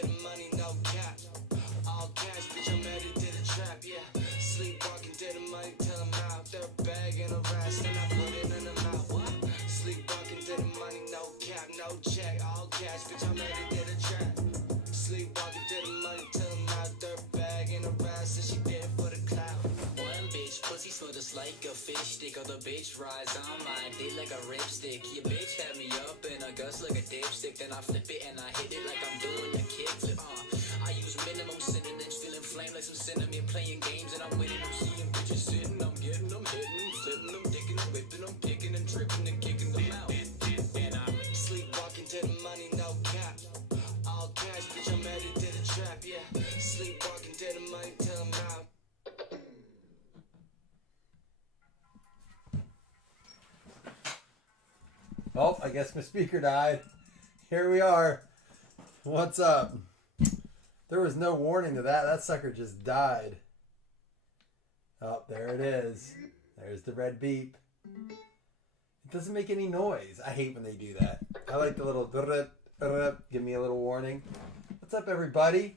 to the money, no cap. All cash, bitch, I'm headed to the trap, yeah. Sleepwalking to the money till I'm out. They're bagging a rest and I put it in the mouth. What? Sleepwalking to the money, no cap, no check. All cash, bitch, I'm headed to the trap. Sleepwalking to the money till I'm out. They're bagging a rest and she did it for the clout. One bitch, pussy smell just like a fish stick. Other bitch rides on my dick like a ripstick. Your bitch had me up in a guts like a dipstick. Then I flip it and I hit it like I'm doing a kickflip. I use minimum synonyms, feeling flame like some cinnamon. Playing games and I'm winning. I'm seeing bitches sitting, I'm getting them, hitting them, flipping them, dicking them, whipping them, kicking and tripping and kicking them out. And I'm sleepwalking to the money, no cap. All cash, bitch, I'm headed to the trap, yeah. Sleepwalking to the money till I'm out. Oh, I guess my speaker died. Here we are. What's up? There was no warning to that. That sucker just died. Oh, there it is. There's the red beep. It doesn't make any noise. I hate when they do that. I like the little give me a little warning. What's up, everybody?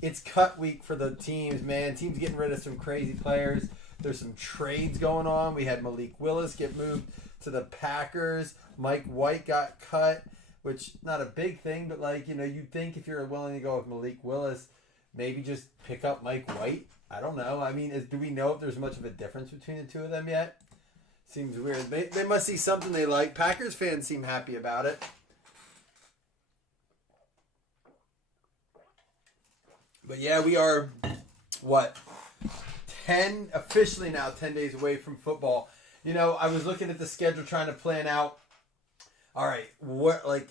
It's cut week for the teams, man. Teams getting rid of some crazy players. There's some trades going on. We had Malik Willis get moved to the Packers. Mike White got cut, which not a big thing, but like, you know, you'd think if you're willing to go with Malik Willis, maybe just pick up Mike White. I don't know. I mean, do we know if there's much of a difference between the two of them yet? Seems weird. They must see something they like. Packers fans seem happy about it. But yeah, we are, what, officially now 10 days away from football. You know, I was looking at the schedule trying to plan out, all right, what, like,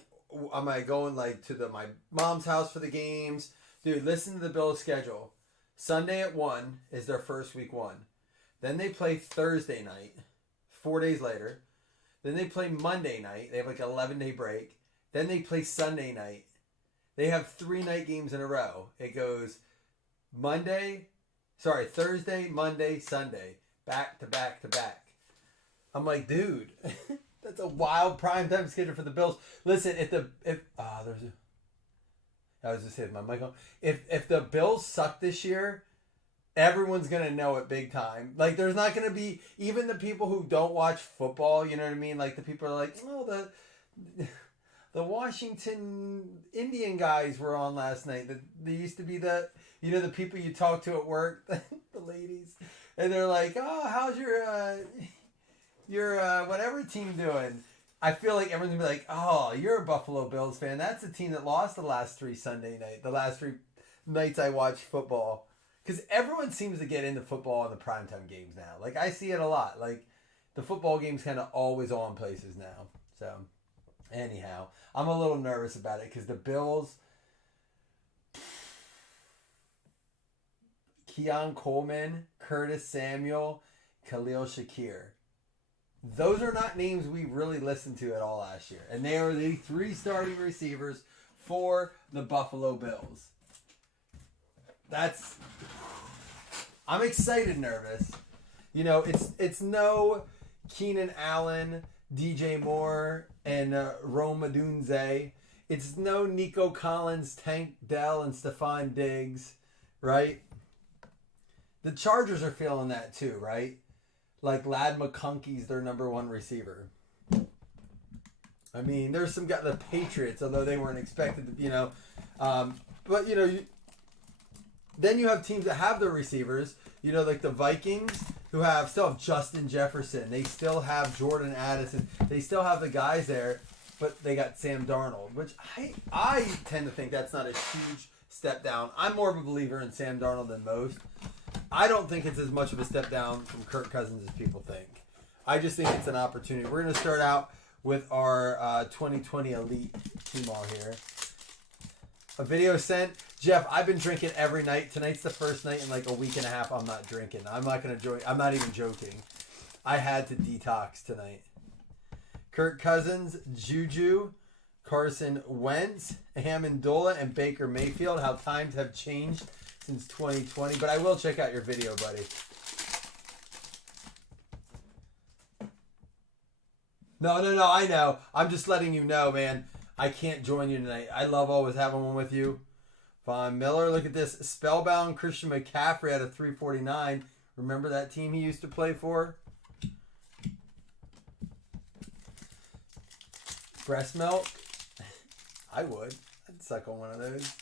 am I going, like, to my mom's house for the games? Dude, listen to the Bills' schedule. Sunday at 1 is their first week 1. Then they play Thursday night, 4 days later. Then they play Monday night. They have, like, an 11-day break. Then they play Sunday night. They have 3 night games in a row. It goes Thursday, Monday, Sunday. Back to back to back. I'm like, dude, that's a wild primetime schedule for the Bills. Listen, I was just hitting my mic on. If the Bills suck this year, everyone's going to know it big time. Like, there's not going to be, even the people who don't watch football, you know what I mean? Like, the people are like, oh, the Washington Indian guys were on last night. They used to be the people you talk to at work, the ladies. And they're like, oh, how's your whatever team doing? I feel like everyone's going to be like, oh, you're a Buffalo Bills fan. That's the team that lost the last 3 nights I watched football. Because everyone seems to get into football in the primetime games now. Like, I see it a lot. Like, the football game's kind of always on places now. So, anyhow, I'm a little nervous about it because the Bills, Keon Coleman, Curtis Samuel, Khalil Shakir. Those are not names we really listened to at all last year. And they are the 3 starting receivers for the Buffalo Bills. I'm excited nervous. You know, it's no Keenan Allen, DJ Moore, and Rome Odunze. It's no Nico Collins, Tank Dell, and Stephon Diggs, right? The Chargers are feeling that too, right? Like Ladd McConkey's their number 1 receiver. I mean, there's some guys, the Patriots, although they weren't expected to, you know. But, you know, then you have teams that have their receivers, you know, like the Vikings, who still have Justin Jefferson. They still have Jordan Addison. They still have the guys there, but they got Sam Darnold, which I tend to think that's not a huge step down. I'm more of a believer in Sam Darnold than most. I don't think it's as much of a step down from Kirk Cousins as people think. I just think it's an opportunity. We're going to start out with our 2020 Elite team all here. A video sent. Jeff, I've been drinking every night. Tonight's the first night in like a week and a half I'm not drinking. I'm not going to join. I'm not even joking. I had to detox tonight. Kirk Cousins, Juju, Carson Wentz, Amendola, and Baker Mayfield. How times have changed since 2020. But I will check out your video, buddy. No, I know. I'm just letting you know, man. I can't join you tonight. I love always having one with you. Von Miller, look at this. Spellbound Christian McCaffrey at a 349. Remember that team he used to play for? Breast milk? I would. I'd suck on one of those.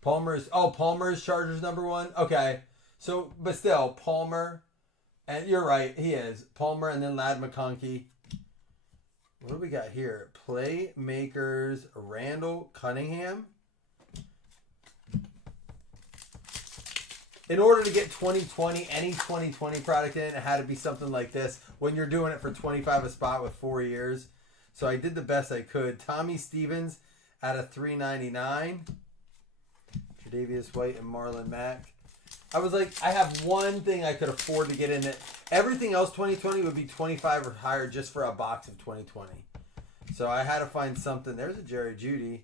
Palmer's Chargers #1. Okay. So, but still, Palmer, and you're right, he is. Palmer and then Ladd McConkey. What do we got here? Playmakers, Randall Cunningham. In order to get 2020, any 2020 product in, it had to be something like this when you're doing it for 25 a spot with 4 years. So I did the best I could. Tommy Stevens at a 399. Tre'Davious White and Marlon Mack. I was like, I have one thing I could afford to get in it. Everything else 2020 would be 25 or higher just for a box of 2020. So I had to find something. There's a Jerry Jeudy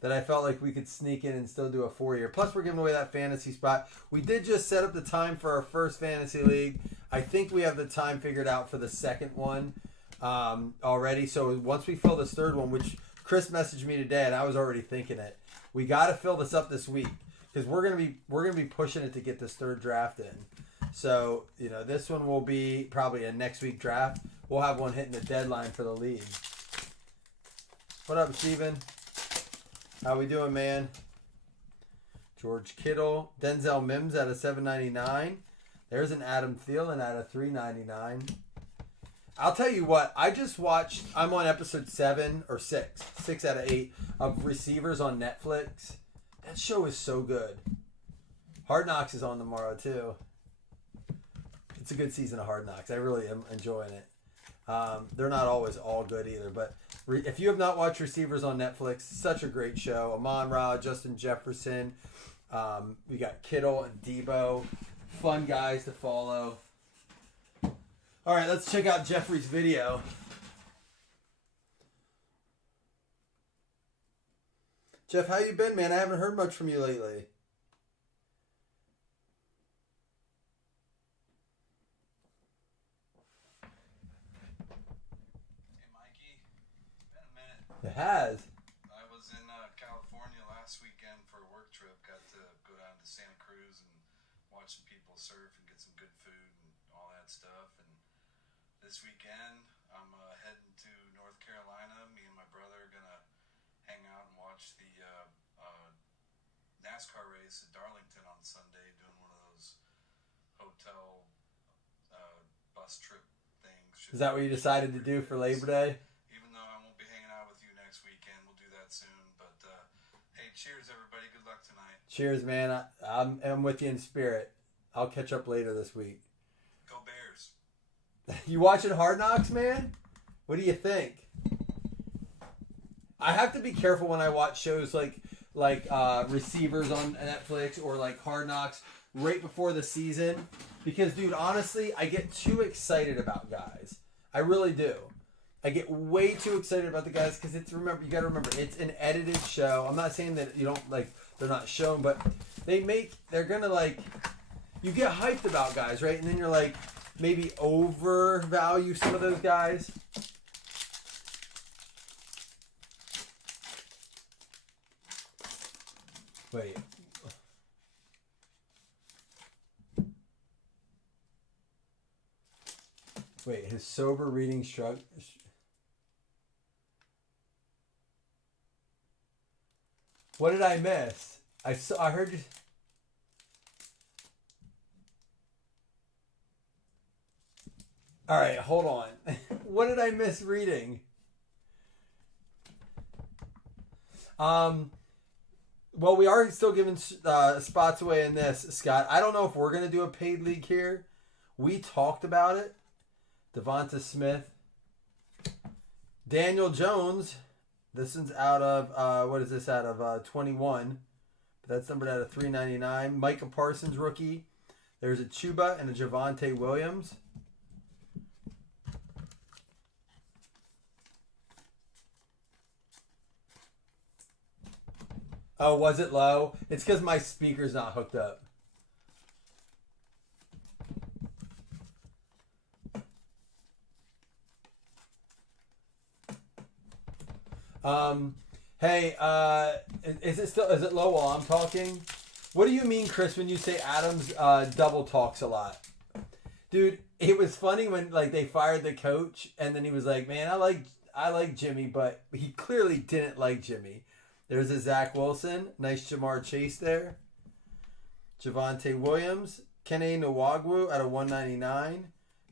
that I felt like we could sneak in and still do a 4-year. Plus, we're giving away that fantasy spot. We did just set up the time for our first fantasy league. I think we have the time figured out for the second one already. So once we fill this third one, which Chris messaged me today, and I was already thinking it, we got to fill this up this week because we're gonna be pushing it to get this third draft in. So this one will be probably a next week draft. We'll have one hitting the deadline for the league. What up, Steven? How we doing, man? George Kittle. Denzel Mims at a 799. There's an Adam Thielen at a 399. I'll tell you what. I just watched. I'm on episode 7 or 6. 6 out of 8 of Receivers on Netflix. That show is so good. Hard Knocks is on tomorrow, too. It's a good season of Hard Knocks. I really am enjoying it. They're not always all good either, but if you have not watched Receivers on Netflix, such a great show. Amon-Ra, Justin Jefferson. We got Kittle and Debo. Fun guys to follow. All right, let's check out Jeffrey's video. Jeff, how you been, man? I haven't heard much from you lately. It has. I was in California last weekend for a work trip. Got to go down to Santa Cruz and watch some people surf and get some good food and all that stuff. And this weekend, I'm heading to North Carolina. Me and my brother are going to hang out and watch the NASCAR race at Darlington on Sunday, doing one of those hotel bus trip things. Is that what you decided to do for Labor Day? Cheers, everybody. Good luck tonight. Cheers, man. I'm with you in spirit. I'll catch up later this week. Go Bears. You watching Hard Knocks, man? What do you think? I have to be careful when I watch shows like Receivers on Netflix or like Hard Knocks right before the season because, dude, honestly, I get too excited about guys. I really do. I get way too excited about the guys because you got to remember, it's an edited show. I'm not saying that you don't they're not shown, but they're gonna you get hyped about guys, right? And then you're like, maybe overvalue some of those guys. Wait, his sober reading shrug. What did I miss? I heard you. All right, hold on. What did I miss reading? Well, we are still giving spots away in this, Scott. I don't know if we're going to do a paid league here. We talked about it. Devonta Smith. Daniel Jones. This one's out of, what is this out of? 21. But that's numbered out of 399. Micah Parsons, rookie. There's a Chuba and a Javonte Williams. Oh, was it low? It's because my speaker's not hooked up. Hey, is it low while I'm talking? What do you mean, Chris, when you say Adams double talks a lot? Dude, it was funny when like they fired the coach and then he was like, man, I like Jimmy, but he clearly didn't like Jimmy. There's a Zach Wilson. Nice Jamar Chase there. Javonte Williams. Kenny Nwagwu out of 199.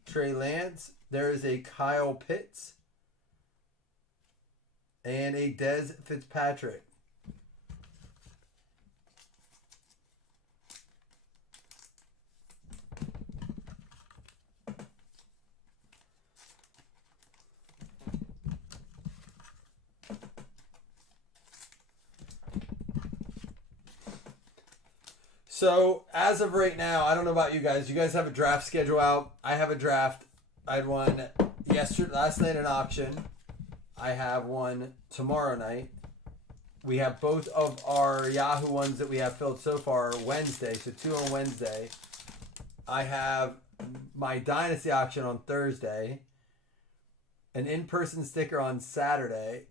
Trey Lance. There is a Kyle Pitts. And a Dez Fitzpatrick. So, as of right now, I don't know about you guys. You guys have a draft schedule out. I have a draft. I had one last night in auction. I have one tomorrow night. We have both of our Yahoo ones that we have filled so far Wednesday, so 2 on Wednesday. I have my Dynasty auction on Thursday. An in-person sticker on Saturday.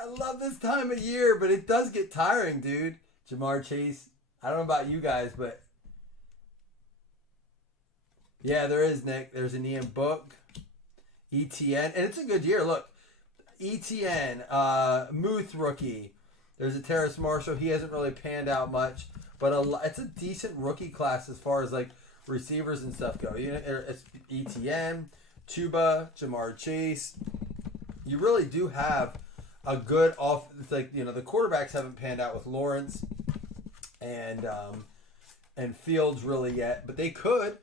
I love this time of year, but it does get tiring, dude. Jamar Chase. I don't know about you guys, but yeah, there is, Nick. There's an Ian Book, ETN, and it's a good year. Look, ETN, Muth rookie. There's a Terrace Marshall. He hasn't really panned out much, but it's a decent rookie class as far as like receivers and stuff go. You know, it's ETN, Chuba, Jamar Chase. You really do have a good off. It's like, you know, the quarterbacks haven't panned out with Lawrence and Fields really yet, but they could.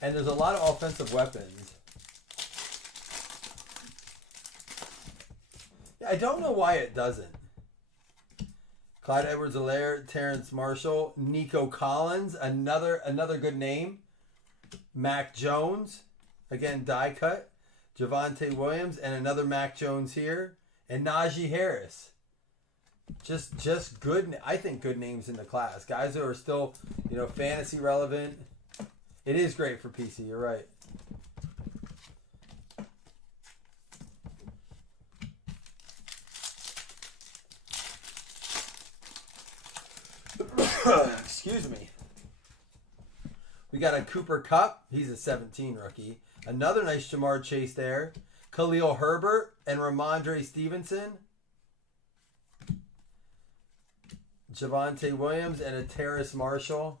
And there's a lot of offensive weapons. Yeah, I don't know why it doesn't. Clyde Edwards-Helaire, Terrence Marshall, Nico Collins, another good name. Mac Jones, again die cut. Javonte Williams, and another Mac Jones here, and Najee Harris. Just good. I think good names in the class. Guys who are still, you know, fantasy relevant. It is great for PC. You're right. Excuse me. We got a Cooper Kupp. He's a 17 rookie. Another nice Jamar Chase there. Khalil Herbert and Ramondre Stevenson. Javonte Williams and a Terrace Marshall.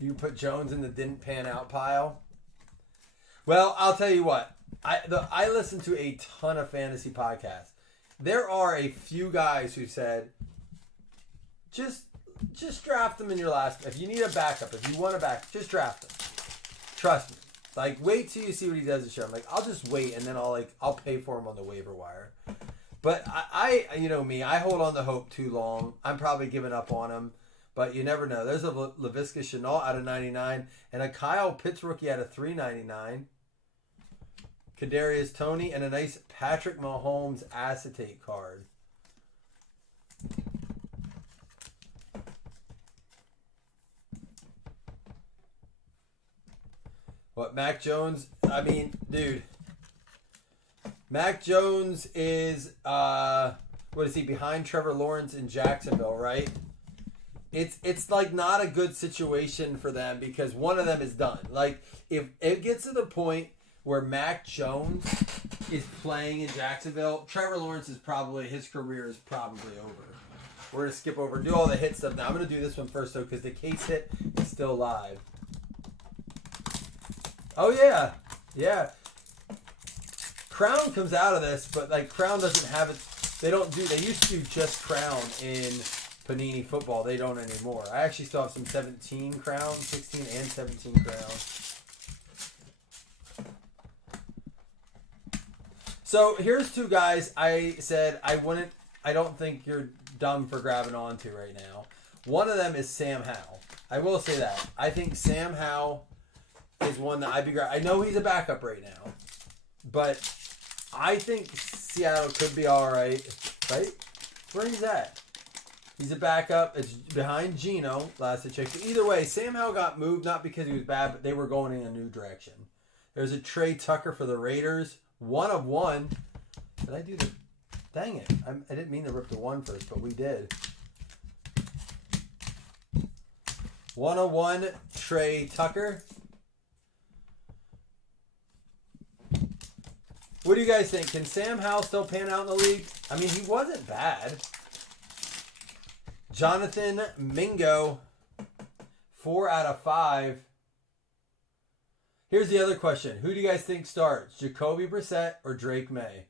You put Jones in the didn't pan out pile. Well, I'll tell you what. I listen to a ton of fantasy podcasts. There are a few guys who said, just draft them in your last. If you need a backup, if you want a backup, just draft them. Trust me. Like, wait till you see what he does this year. I'm like, I'll just wait and then I'll pay for him on the waiver wire. But I you know me, I hold on to hope too long. I'm probably giving up on him, but you never know. There's a Laviska Shenault out of 99 and a Kyle Pitts rookie out of 399. Kadarius Toney and a nice Patrick Mahomes acetate card. What, Mac Jones? I mean, dude. Mac Jones is, what is he, behind Trevor Lawrence in Jacksonville, right? It's like not a good situation for them because one of them is done. Like, if it gets to the point where Mac Jones is playing in Jacksonville, Trevor Lawrence is probably, his career is probably over. We're going to skip over, do all the hit stuff now. I'm going to do this one first, though, because the case hit is still live. Oh, yeah. Yeah. Crown comes out of this, but like Crown doesn't have it. They used to do just Crown in Panini football. They don't anymore. I actually still have some 17 Crown, 16 and 17 Crown. So here's two guys I said I don't think you're dumb for grabbing onto right now. One of them is Sam Howell. I will say that. I think Sam Howell is one that I'd be grabbing. I know he's a backup right now, but I think Seattle could be all right. Right? Where he's at? He's a backup. It's behind Geno, last I checked. Either way, Sam Howell got moved, not because he was bad, but they were going in a new direction. There's a Trey Tucker for the Raiders. 1 of 1. Did I do the... Dang it. I didn't mean to rip the 1 first, but we did. 1 of 1, Trey Tucker. What do you guys think? Can Sam Howell still pan out in the league? I mean, he wasn't bad. Jonathan Mingo, 4 out of 5. Here's the other question. Who do you guys think starts? Jacoby Brissett or Drake May?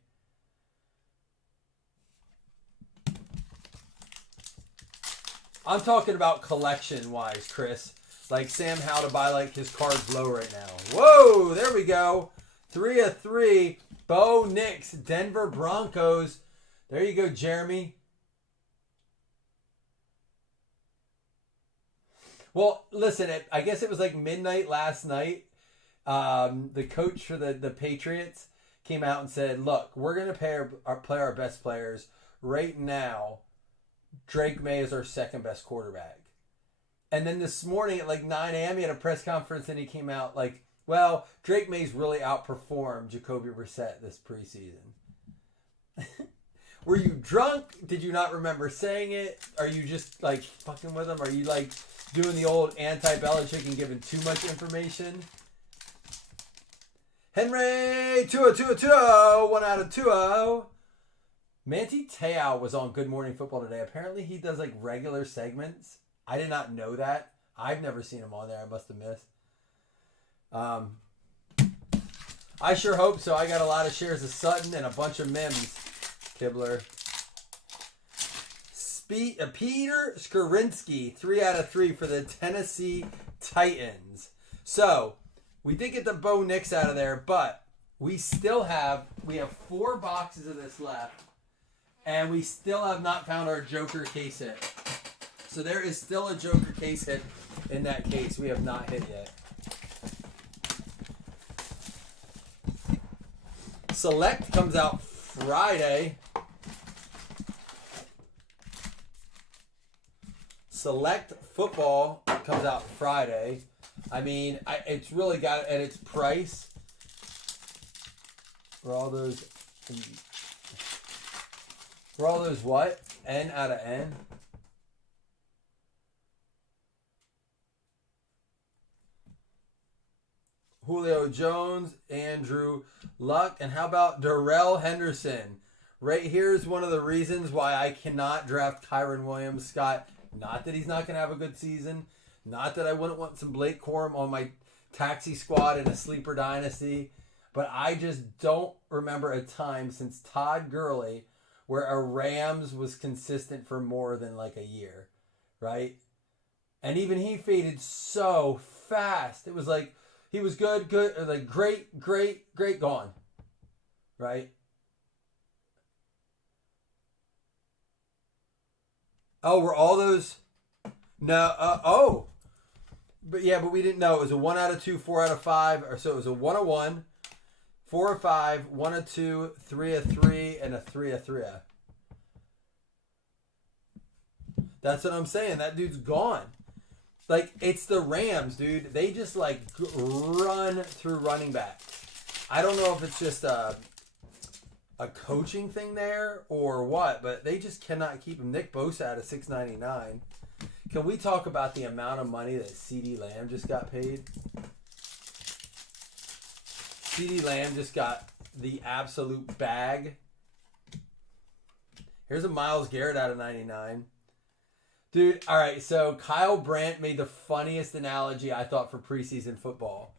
I'm talking about collection-wise, Chris. Like Sam Howell to buy like his cards low right now. Whoa, there we go. 3 of 3. Bo Nix, Denver Broncos. There you go, Jeremy. Well, listen, I guess it was like midnight last night. The coach for the Patriots came out and said, look, we're going to play our best players. Right now, Drake May is our second best quarterback. And then this morning at like 9 a.m., he had a press conference and he came out like, well, Drake May's really outperformed Jacoby Brissett this preseason. Were you drunk? Did you not remember saying it? Are you just like fucking with him? Are you like doing the old anti-Belichick and giving too much information? Henry, 2-0, 1 out of 2. Manti Te'o was on Good Morning Football today. Apparently he does like regular segments. I did not know that. I've never seen him on there. I must have missed. I sure hope so. I got a lot of shares of Sutton and a bunch of Mims. Kibler. Peter Skorinsky, 3 out of 3 for the Tennessee Titans. So, we did get the Bo Nix out of there, but we have 4 boxes of this left, and we still have not found our Joker case hit. So there is still a Joker case hit in that case we have not hit yet. Select comes out Friday. Select football comes out Friday. I mean, it's really got at its price. For all those what? N out of N? Julio Jones, Andrew Luck, and how about Darrell Henderson? Right here is one of the reasons why I cannot draft Kyron Williams. Scott, not that he's not going to have a good season. Not that I wouldn't want some Blake Corum on my taxi squad in a sleeper dynasty. But I just don't remember a time since Todd Gurley where a Rams was consistent for more than like a year. Right? And even he faded so fast. It was like he was good, like great, gone. Right? Oh, were all those... No, But yeah, but we didn't know. It was a 1 out of 2, 4 out of 5. Or so it was a 1 of 1, 4 of 5, 1 of 2, 3 of 3, and a 3 of 3. That's what I'm saying. That dude's gone. Like, it's the Rams, dude. They just, like, run through running backs. I don't know if it's just a coaching thing there or what, but they just cannot keep him. Nick Bosa at a $6.99. Can we talk about the amount of money that CeeDee Lamb just got paid? CeeDee Lamb just got the absolute bag. Here's a Myles Garrett out of 99. Dude, all right, so Kyle Brandt made the funniest analogy I thought for preseason football.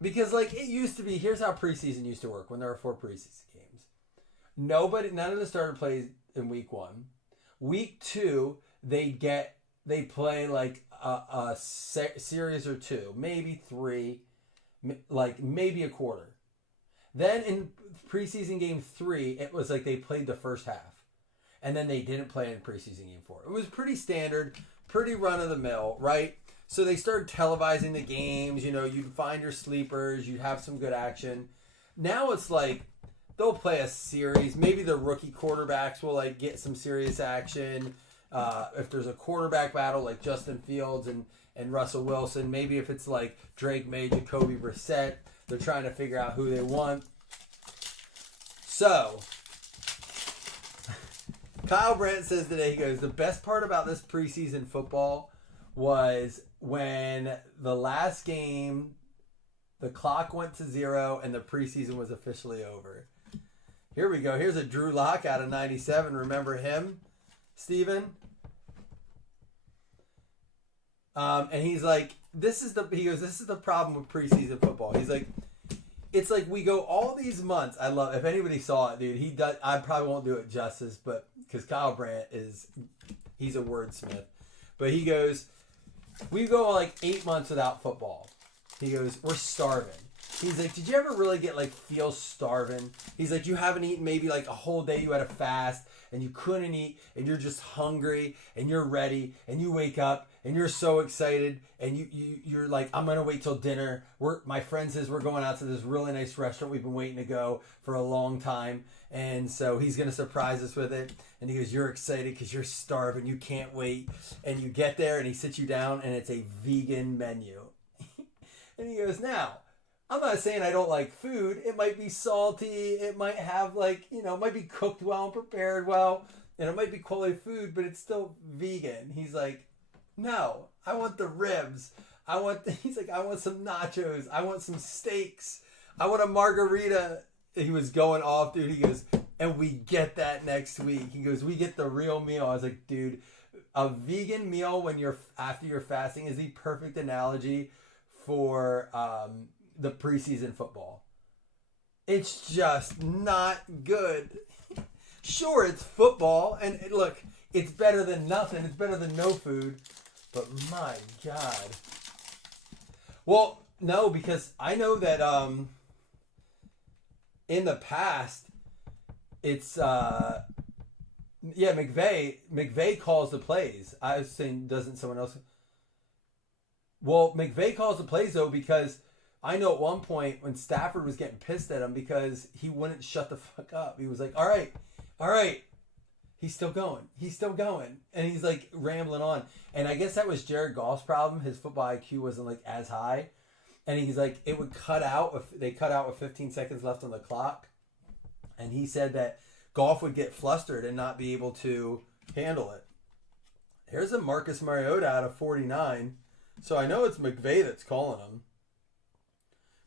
Because, like, it used to be, here's how preseason used to work when there were 4 preseason games. None of the starter plays in week 1. Week 2, they play like a series or 2, maybe 3, like maybe a quarter. Then in preseason game 3, it was like they played the first half. And then they didn't play in preseason game 4. It was pretty standard, pretty run-of-the-mill, right? So they started televising the games. You know, you'd find your sleepers. You'd have some good action. Now it's like they'll play a series. Maybe the rookie quarterbacks will, like, get some serious action. If there's a quarterback battle like Justin Fields and Russell Wilson. Maybe if it's like Drake May, Jacoby Brissett. They're trying to figure out who they want. So, Kyle Brandt says today, he goes, the best part about this preseason football was when the last game, the clock went to 0 and the preseason was officially over. Here we go. Here's a Drew Lock out of 97. Remember him, Steven? And he's like, this is the problem with preseason football. He's like, it's like we go all these months. I love, if anybody saw it, dude, he does. I probably won't do it justice, but because Kyle Brandt he's a wordsmith. But he goes, we go like 8 months without football. He goes, we're starving. He's like, did you ever really feel starving? He's like, you haven't eaten maybe like a whole day, you had a fast and you couldn't eat and you're just hungry and you're ready and you wake up and you're so excited and you're like, I'm going to wait till dinner. My friend says we're going out to this really nice restaurant we've been waiting to go for a long time. And so he's going to surprise us with it. And he goes, you're excited because you're starving. You can't wait. And you get there and he sits you down and it's a vegan menu. And he goes, now, I'm not saying I don't like food. It might be salty. It might have it might be cooked well and prepared well. And it might be quality food, but it's still vegan. He's like, no, I want the ribs. He's like, I want some nachos. I want some steaks. I want a margarita. He was going off, dude. He goes, and we get that next week. He goes, we get the real meal. I was like, dude, a vegan meal after you're fasting is the perfect analogy for the preseason football. It's just not good. Sure, it's football, and look, it's better than nothing. It's better than no food, but my God. Well, no, because I know that in the past, it's McVay calls the plays. I was saying, doesn't someone else? Well, McVay calls the plays though, because I know at one point when Stafford was getting pissed at him because he wouldn't shut the fuck up. He was like, all right. He's still going. And he's like rambling on. And I guess that was Jared Goff's problem. His football IQ wasn't like as high. And he's like, it would cut out if they cut out with 15 seconds left on the clock. And he said that Goff would get flustered and not be able to handle it. Here's a Marcus Mariota out of 49. So I know it's McVay that's calling him.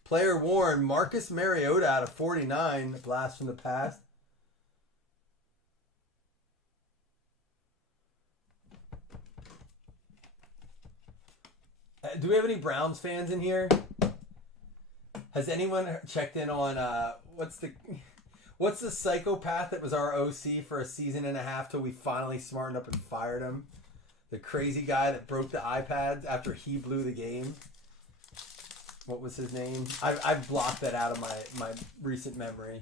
Player warned, Marcus Mariota out of 49. Blast from the past. Do we have any Browns fans in here? Has anyone checked in on what's the psychopath that was our OC for a season and a half till we finally smartened up and fired him? The crazy guy that broke the iPads after he blew the game. What was his name? I've blocked that out of my recent memory.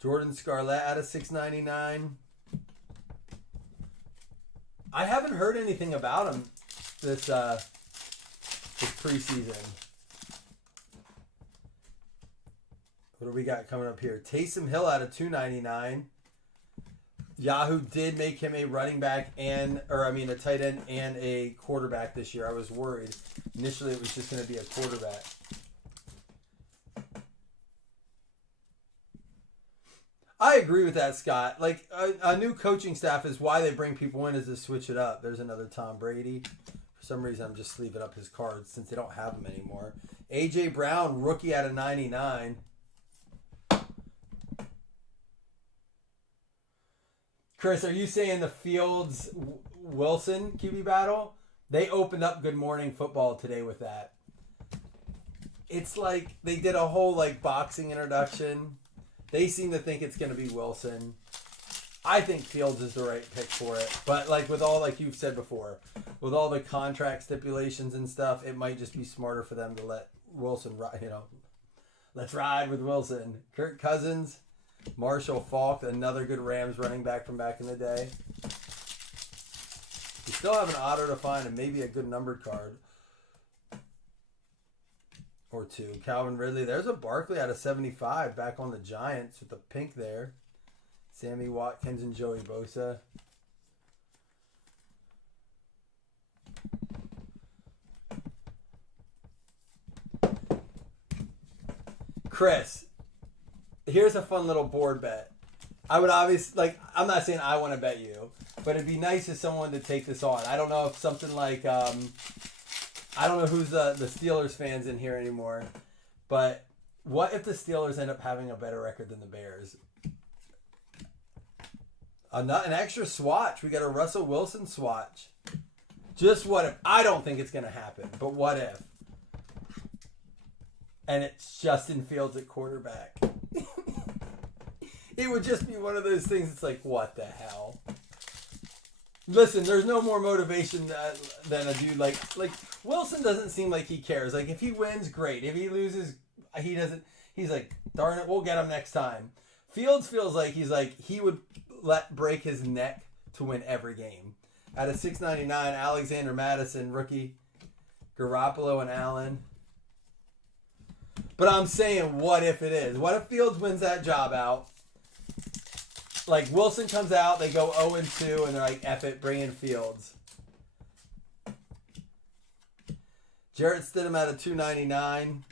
Jordan Scarlett out of 699. I haven't heard anything about him this preseason. What do we got coming up here? Taysom Hill out of 299. Yahoo did make him a running back a tight end and a quarterback this year. I was worried. Initially, it was just going to be a quarterback. I agree with that, Scott. Like, a new coaching staff is why they bring people in, is to switch it up. There's another Tom Brady. For some reason, I'm just leaving up his cards since they don't have them anymore. A.J. Brown, rookie out of 99. Chris, are you saying the Fields-Wilson QB battle? They opened up Good Morning Football today with that. It's like they did a whole boxing introduction. They seem to think it's going to be Wilson. I think Fields is the right pick for it. But with all, you've said before, with all the contract stipulations and stuff, it might just be smarter for them to let Wilson ride, let's ride with Wilson. Kirk Cousins, Marshall Faulk, another good Rams running back from back in the day. You still have an auto to find and maybe a good numbered card or two. Calvin Ridley. There's a Barkley out of 75 back on the Giants with the pink there. Sammy Watkins and Joey Bosa. Chris, here's a fun little board bet. I would obviously, like, I'm not saying I want to bet you, but it'd be nice if someone to take this on. I don't know if something like, I don't know who's the Steelers fans in here anymore, but what if the Steelers end up having a better record than the Bears? An extra swatch. We got a Russell Wilson swatch. Just what if? I don't think it's going to happen, but what if? And it's Justin Fields at quarterback. It would just be one of those things. It's like, what the hell? Listen, there's no more motivation than a dude like Wilson doesn't seem like he cares. Like, if he wins, great. If he loses, he doesn't. He's like, darn it, we'll get him next time. Fields feels like he would break his neck to win every game. Out of 699, Alexander Madison, rookie, Garoppolo and Allen. But I'm saying, what if it is? What if Fields wins that job out? Like, Wilson comes out, they go 0-2, and they're like, F it, bring in Fields. Jarrett Stidham out of 299,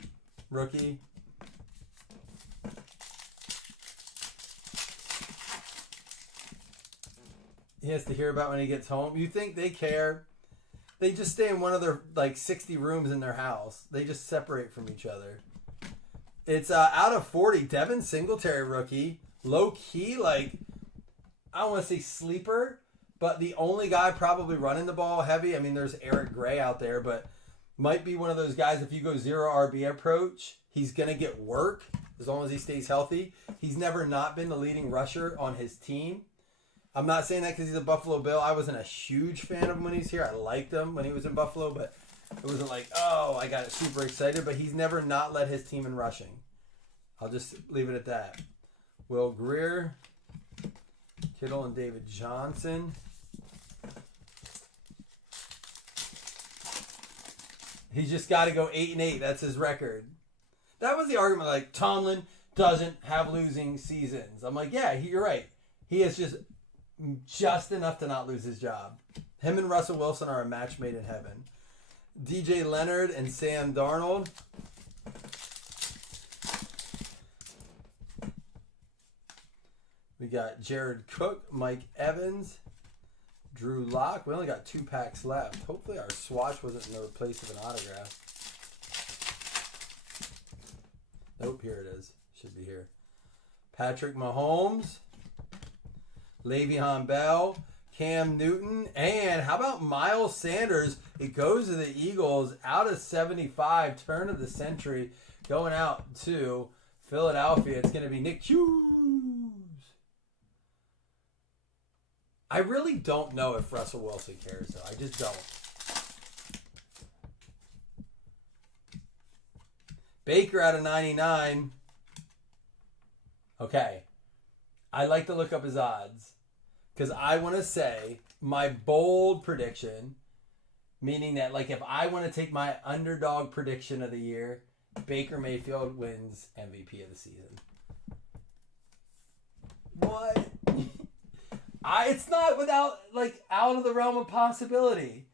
rookie. He has to hear about when he gets home. You think they care? They just stay in one of their, like, 60 rooms in their house. They just separate from each other. It's out of 40, Devin Singletary, rookie. Low key, like, I don't want to say sleeper, but the only guy probably running the ball heavy. I mean, there's Eric Gray out there, but might be one of those guys, if you go zero RB approach, he's going to get work as long as he stays healthy. He's never not been the leading rusher on his team. I'm not saying that because he's a Buffalo Bill. I wasn't a huge fan of him when he's here. I liked him when he was in Buffalo, but it wasn't like, oh, I got super excited. But he's never not led his team in rushing. I'll just leave it at that. Will Greer, Kittle, and David Johnson. He's just got to go 8-8. That's his record. That was the argument. Like, Tomlin doesn't have losing seasons. I'm like, yeah, you're right. He is just enough to not lose his job. Him and Russell Wilson are a match made in heaven. DJ Leonard and Sam Darnold. We got Jared Cook, Mike Evans, Drew Lock. We only got 2 packs left. Hopefully our swatch wasn't in the place of an autograph. Nope, here it is. Should be here. Patrick Mahomes, Le'Veon Bell, Cam Newton, and how about Miles Sanders? It goes to the Eagles out of 75, turn of the century, going out to Philadelphia. It's going to be Nick Hughes. I really don't know if Russell Wilson cares, though. I just don't. Baker out of 99. Okay. I like to look up his odds because I want to say my bold prediction, meaning that, like, if I want to take my underdog prediction of the year, Baker Mayfield wins MVP of the season. What? It's not without, like, out of the realm of possibility.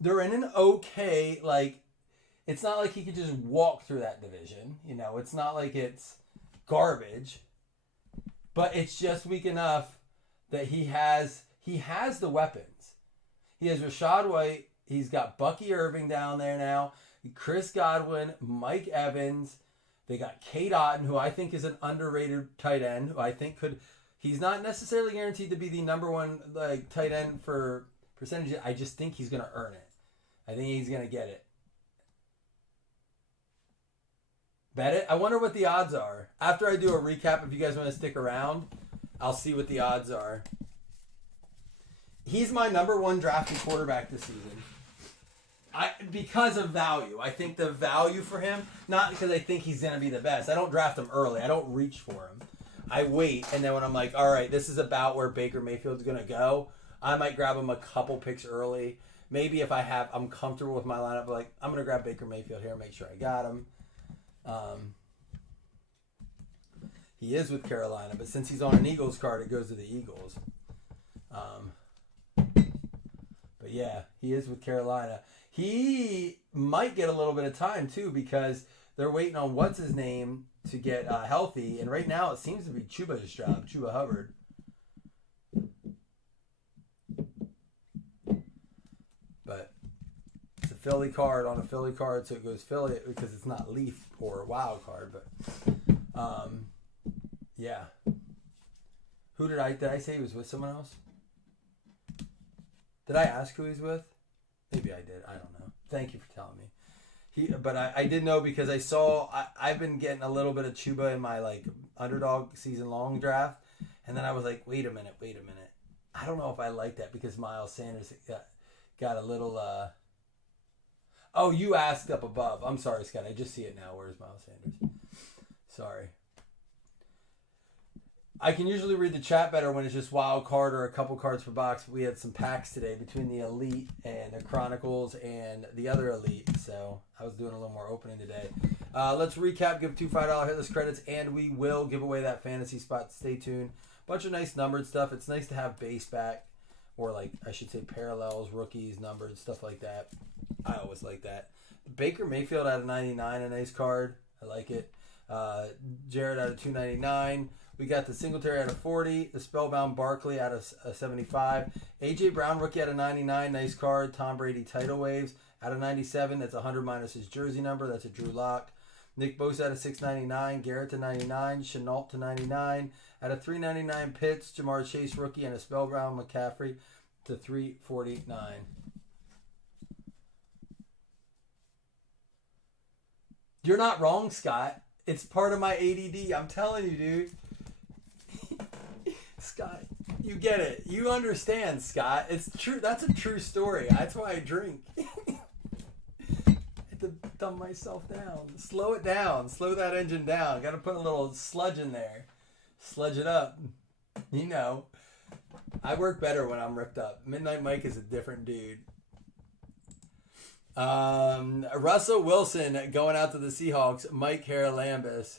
They're in an okay, like, it's not like he could just walk through that division. You know, it's not like it's garbage. But it's just weak enough that he has the weapons. He has Rashad White. He's got Bucky Irving down there now. Chris Godwin, Mike Evans. They got Kate Otten, who I think is an underrated tight end. Who I think he's not necessarily guaranteed to be the number one, like, tight end for percentages. I just think he's going to earn it. I think he's going to get it. Bet it? I wonder what the odds are. After I do a recap, if you guys want to stick around, I'll see what the odds are. He's my number one drafted quarterback this season. Because of value. I think the value for him, not because I think he's going to be the best. I don't draft him early. I don't reach for him. I wait, and then when I'm like, all right, this is about where Baker Mayfield's going to go, I might grab him a couple picks early. Maybe if I'm comfortable with my lineup, like, I'm going to grab Baker Mayfield here and make sure I got him. He is with Carolina, but since he's on an Eagles card, it goes to the Eagles. But yeah, he is with Carolina. He might get a little bit of time too because they're waiting on what's his name to get healthy, and right now it seems to be Chuba's job, Chuba Hubbard. But it's a Philly card on a Philly card, so it goes Philly because it's not Leaf or Wild card. But yeah. Who did I say he was with someone else? Did I ask who he's with? Maybe I did. I don't know. Thank you for telling me. But I did know because I saw I've been getting a little bit of Chuba in my like underdog season long draft, and then I was like, wait a minute. I don't know if I like that because Miles Sanders got a little. Oh, you asked up above. I'm sorry, Scott. I just see it now. Where's Miles Sanders? Sorry. I can usually read the chat better when it's just wild card or a couple cards per box. But we had some packs today between the Elite and the Chronicles and the other Elite. So I was doing a little more opening today. Let's recap, give 2 $5 hitless credits, and we will give away that fantasy spot. Stay tuned. Bunch of nice numbered stuff. It's nice to have base back, or like I should say parallels, rookies, numbered, stuff like that. I always like that. Baker Mayfield out of 99, a nice card. I like it. Jared out of 299. We got the Singletary out of 40, the Spellbound Barkley out of 75, A.J. Brown rookie out of 99, nice card. Tom Brady Tidal Waves out of 97, that's 100 minus his jersey number, that's a Drew Lock. Nick Bosa out of 699, Garrett to 99, Chenault to 99, out of 399 Pitts, Jamar Chase rookie and a Spellbound McCaffrey to 349. You're not wrong, Scott. It's part of my ADD. I'm telling you, dude. Scott, you get it. You understand, Scott. It's true. That's a true story. That's why I drink. I have to dumb myself down. Slow it down. Slow that engine down. Got to put a little sludge in there. Sludge it up. You know. I work better when I'm ripped up. Midnight Mike is a different dude. Russell Wilson going out to the Seahawks. Mike Haralambous.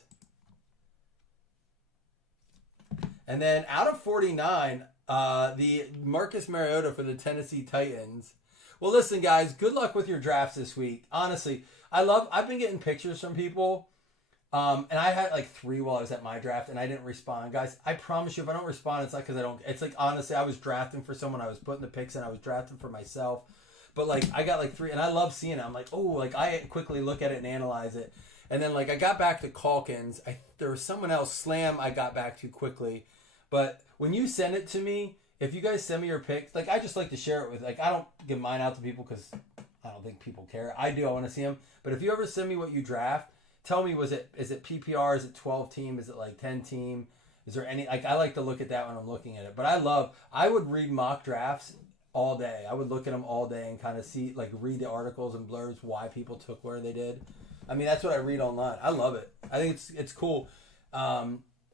And then out of 49, the Marcus Mariota for the Tennessee Titans. Well, listen, guys, good luck with your drafts this week. Honestly, I've been getting pictures from people. And I had like 3 while I was at my draft and I didn't respond. Guys, I promise you, if I don't respond, it's not because I don't. It's like, honestly, I was drafting for someone. I was putting the picks in. I was drafting for myself. But like, I got like 3 and I love seeing it. I'm like, oh, like I quickly look at it and analyze it. And then like I got back to Calkins. There was someone else, Slam, I got back to quickly. But when you send it to me, if you guys send me your picks, like I just like to share it with, like I don't give mine out to people because I don't think people care. I do. I want to see them. But if you ever send me what you draft, tell me, is it PPR? Is it 12 team? Is it like 10 team? Is there any, like I like to look at that when I'm looking at it. But I would read mock drafts all day. I would look at them all day and kind of see, like read the articles and blurbs why people took where they did. I mean, that's what I read online. I love it. I think it's cool.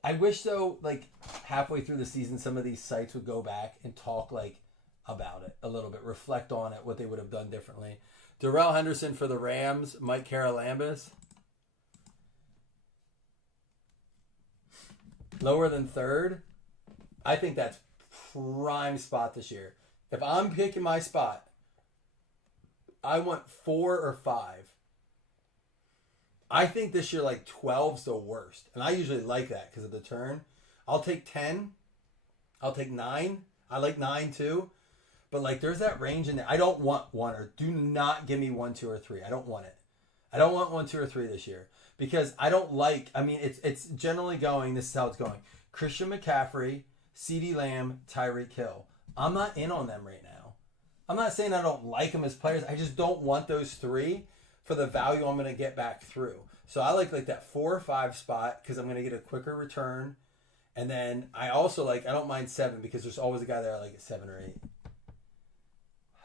I wish though, like halfway through the season, some of these sites would go back and talk like about it a little bit, reflect on it, what they would have done differently. Darrell Henderson for the Rams, Mike Haralambous. Lower than 3rd. I think that's prime spot this year. If I'm picking my spot, I want 4 or 5. I think this year like 12's the worst. And I usually like that because of the turn. I'll take 10. I'll take 9. I like 9 too. But like there's that range in there. I don't want 1 or do not give me 1, 2, or 3. I don't want it. I don't want 1, 2, or 3 this year. Because I don't like, I mean, it's generally going, this is how it's going. Christian McCaffrey, CeeDee Lamb, Tyreek Hill. I'm not in on them right now. I'm not saying I don't like them as players. I just don't want those 3 for the value I'm going to get back through. So I like that 4 or 5 spot because I'm going to get a quicker return. And then I also I don't mind 7 because there's always a guy there I like at 7 or 8.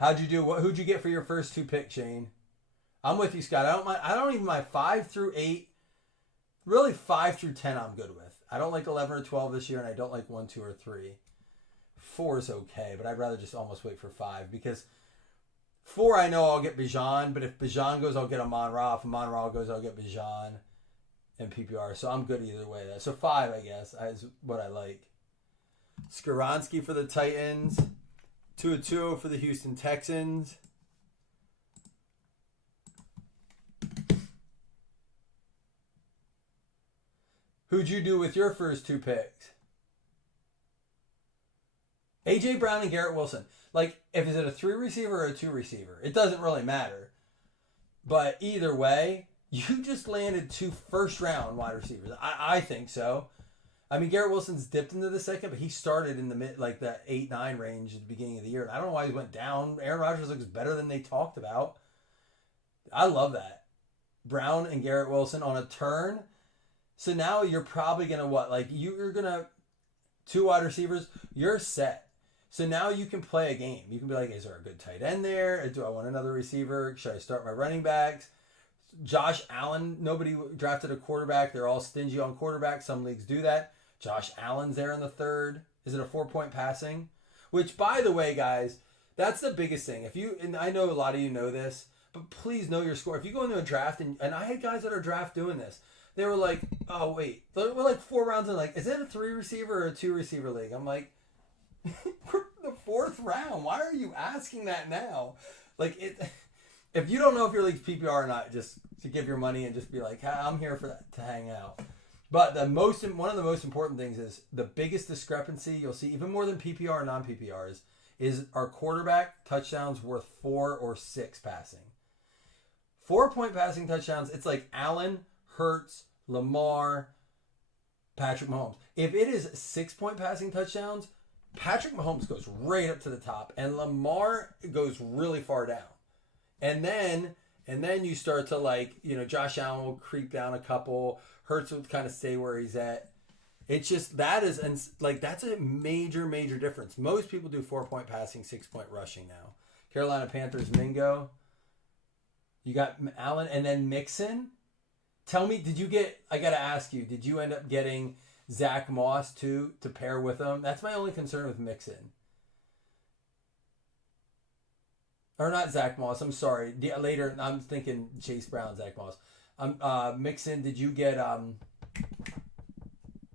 How'd you do? Who'd you get for your first 2 picks, Shane? I'm with you, Scott. I don't even mind 5 through 8. Really 5 through 10 I'm good with. I don't like 11 or 12 this year, and I don't like 1, 2, or 3. 4 is okay, but I'd rather just almost wait for 5 because 4 I know I'll get Bijan, but if Bijan goes, I'll get Amon-Ra. If Amon-Ra goes, I'll get Bijan and PPR. So I'm good either way. So 5, I guess, is what I like. Skoronski for the Titans. Tua for the Houston Texans. Who'd you do with your first 2 picks? A.J. Brown and Garrett Wilson. Like, if is it a 3 receiver or a 2 receiver? It doesn't really matter. But either way, you just landed 2 first-round wide receivers. I think so. I mean, Garrett Wilson's dipped into the second, but he started in the mid, like that 8-9 range at the beginning of the year. And I don't know why he went down. Aaron Rodgers looks better than they talked about. I love that. Brown and Garrett Wilson on a turn. So now you're probably going to what? Like, you're going to 2 wide receivers. You're set. So now you can play a game. You can be like, is there a good tight end there? Do I want another receiver? Should I start my running backs? Josh Allen, nobody drafted a quarterback. They're all stingy on quarterbacks. Some leagues do that. Josh Allen's there in the 3rd. Is it a 4-point passing? Which, by the way, guys, that's the biggest thing. If you, and I know a lot of you know this, but please know your score. If you go into a draft, and I had guys at our draft doing this, they were like, oh, wait. We're like 4 rounds in, like, is it a 3 receiver or a 2 receiver league? I'm like, we're in the 4th round. Why are you asking that now? Like, if you don't know if your league's PPR or not, just to give your money and just be like, I'm here for that, to hang out. But one of the most important things is the biggest discrepancy you'll see, even more than PPR and non-PPRs, is our quarterback touchdowns worth 4 or 6 passing. 4-point passing touchdowns, it's like Allen, Hurts, Lamar, Patrick Mahomes. If it is 6-point passing touchdowns, Patrick Mahomes goes right up to the top, and Lamar goes really far down. And then you start to, like, you know, Josh Allen will creep down a couple. Hurts will kind of stay where he's at. It's just, that's a major, major difference. Most people do 4-point passing, 6-point rushing now. Carolina Panthers, Mingo. You got Allen and then Mixon. Tell me, I got to ask you, did you end up getting Zach Moss too to pair with him? That's my only concern with Mixon. Or not Zach Moss, I'm sorry. Later, I'm thinking Chase Brown, Zach Moss. Mixon, did you get,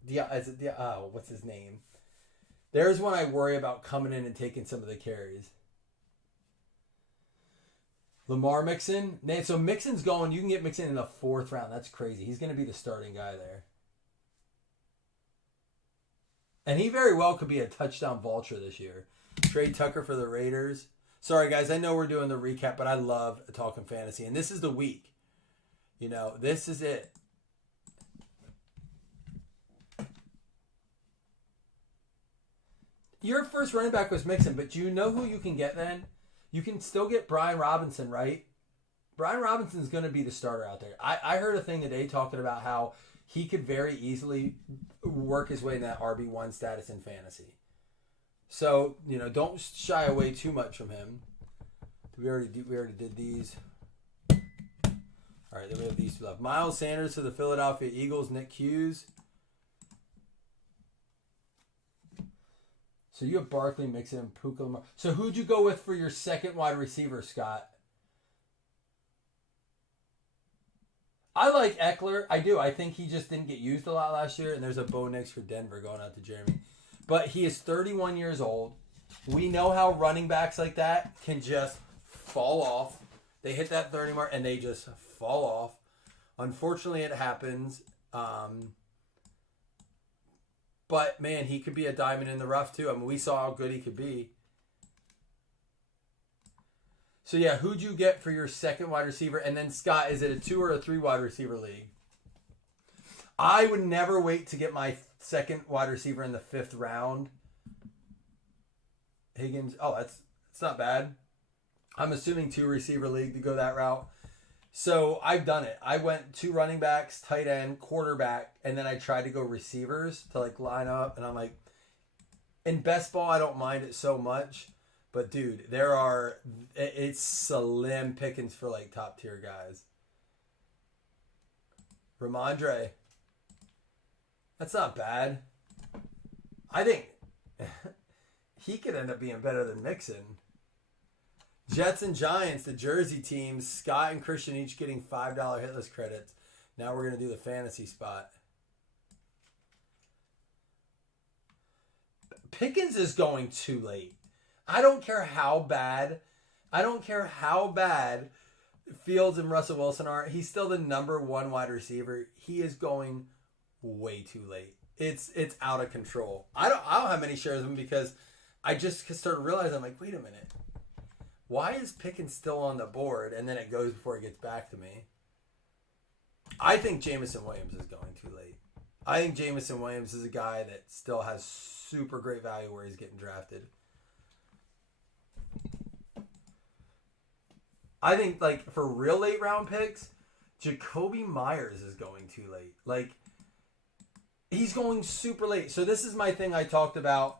what's his name? There's one I worry about coming in and taking some of the carries. Lamar Mixon. So Mixon's going, you can get Mixon in the 4th round. That's crazy. He's going to be the starting guy there. And he very well could be a touchdown vulture this year. Trey Tucker for the Raiders. Sorry, guys. I know we're doing the recap, but I love talking fantasy. And this is the week. You know, this is it. Your first running back was Mixon, but do you know who you can get then? You can still get Brian Robinson, right? Brian Robinson's going to be the starter out there. I heard a thing today talking about how he could very easily work his way in that RB1 status in fantasy. So, you know, don't shy away too much from him. We already did these. All right, then we have these two left. Miles Sanders to the Philadelphia Eagles, Nick Hughes. So you have Barkley, Mixon, and Puka Lamar. So who'd you go with for your second wide receiver, Scott? I like Eckler. I do. I think he just didn't get used a lot last year, and there's a Bo Nix for Denver going out to Jeremy. But he is 31 years old. We know how running backs like that can just fall off. They hit that 30 mark, and they just fall off. Unfortunately, it happens. But, man, he could be a diamond in the rough, too. I mean, we saw how good he could be. So, yeah, who'd you get for your second wide receiver? And then, Scott, is it a 2 or a 3 wide receiver league? I would never wait to get my second wide receiver in the 5th round. Higgins. Oh, that's not bad. I'm assuming 2 receiver league to go that route. So I've done it. I went 2 running backs, tight end, quarterback, and then I tried to go receivers to like line up. And I'm like, in best ball, I don't mind it so much. But dude, it's slim pickings for like top tier guys. Ramondre. That's not bad. I think he could end up being better than Mixon. Jets and Giants, the Jersey teams, Scott and Christian each getting $5 hitless credits. Now we're going to do the fantasy spot. Pickens is going too late. I don't care how bad Fields and Russell Wilson are. He's still the number 1 wide receiver. He is going way too late. It's out of control. I don't have many shares of them because I just started realizing, I'm like, wait a minute. Why is Pickens still on the board and then it goes before it gets back to me? I think Jameson Williams is going too late. I think Jameson Williams is a guy that still has super great value where he's getting drafted. I think, like, for real late round picks, Jacoby Myers is going too late. Like, he's going super late. So this is my thing I talked about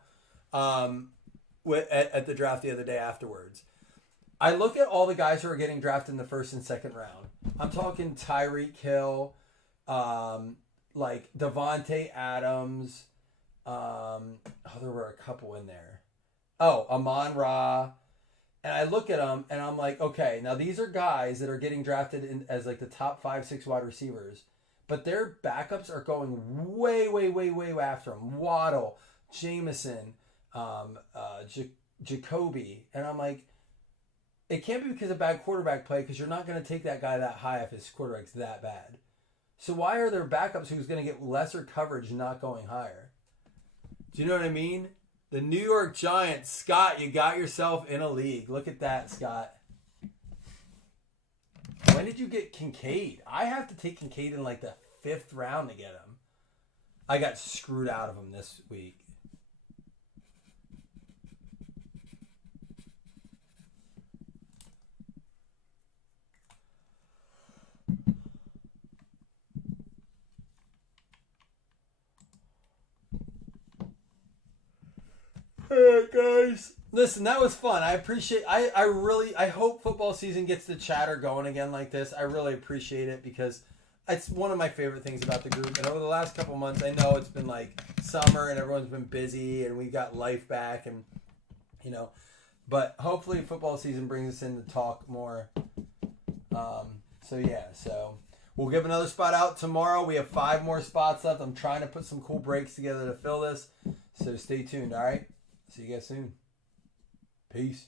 at the draft the other day afterwards. I look at all the guys who are getting drafted in the first and second round. I'm talking Tyreek Hill, like Devontae Adams. There were a couple in there. Oh, Amon-Ra. And I look at them and I'm like, okay, now these are guys that are getting drafted as like the top 5-6 wide receivers, but their backups are going way after them. Waddle, Jameson, Jacoby. And I'm like, it can't be because of bad quarterback play, because you're not going to take that guy that high if his quarterback's that bad. So why are there backups who's going to get lesser coverage not going higher? Do you know what I mean? The New York Giants, Scott, you got yourself in a league. Look at that, Scott. When did you get Kincaid? I have to take Kincaid in like the 5th round to get him. I got screwed out of him this week. Alright, guys. Listen, that was fun. I appreciate I hope football season gets the chatter going again like this. I really appreciate it because it's one of my favorite things about the group. And over the last couple months, I know it's been like summer and everyone's been busy and we got life back and but hopefully football season brings us in to talk more. So we'll give another spot out tomorrow. We have 5 more spots left. I'm trying to put some cool breaks together to fill this. So stay tuned, all right? See you guys soon. Peace.